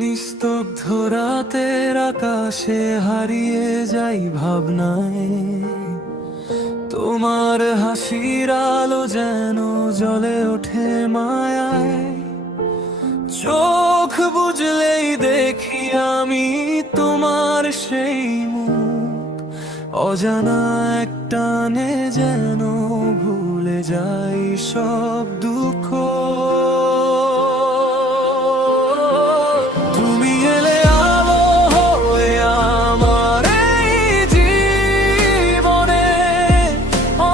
নিস্তব্ধ রাতের আকাশে হারিয়ে যাই ভাবনায়, তোমার হাসির আলো যেন জ্বলে ওঠে মায়ায়। চোখ বুঝলেই দেখি আমি তোমার সেই মুখ, অজানা এক টানে যেন ভুলে যাই সব দুঃখ। তুমি এলে আলো হয়ে আমার এই জীবনে,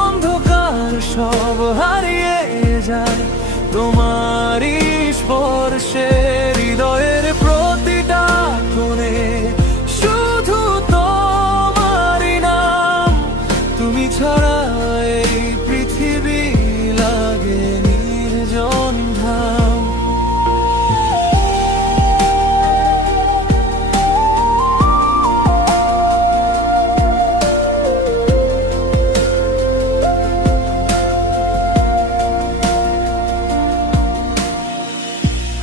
অন্ধকার সব হারিয়ে যায় তোমারই স্পর্শে। হৃদয়ের প্রতিটা কোণে শুধু তোমারই নাম, তুমি ছাড়া এই পৃথিবী লাগে নির্জন ধাম।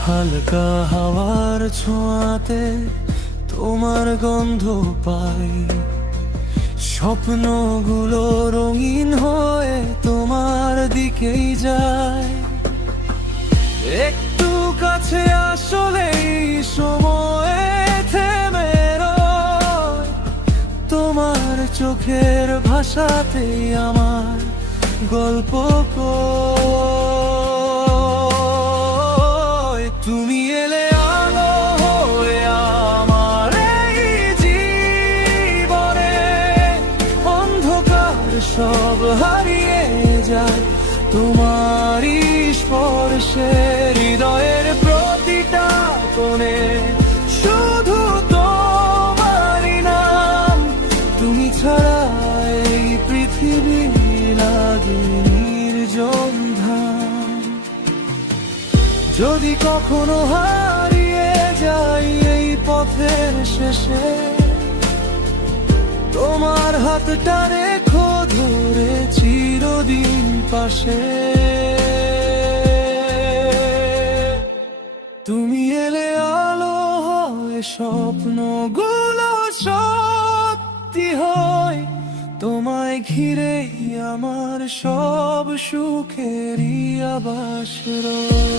হালকা হাওয়ার ছোঁয়াতে তোমার গন্ধ পাই, স্বপ্নগুলো রঙিন হয়ে তোমার দিকেই যায়। একটু কাছে আসলেই সময় থেমে রয়, তোমার চোখের ভাষাতেই আমার গল্প কয়। তুমি এলে আলো হয়ে আমার এই জীবনে, অন্ধকার সব হারিয়ে যায় তোমারই স্পর্শে। হৃদয়ের প্রতিটা কোণে শুধু তোমারই নাম, তুমি ছাড়া এই পৃথিবী লাগে নির্জন ধাম। যদি কখনো হারিয়ে যাই এই পথের শেষে, তোমার হাতটা রেখো ধরে চিরদিন পাশে। তুমি এলে আলো হয় স্বপ্নগুলো সত্যি হয়, তোমায় ঘিরেই আমার সব সুখেরই আবাস রয়।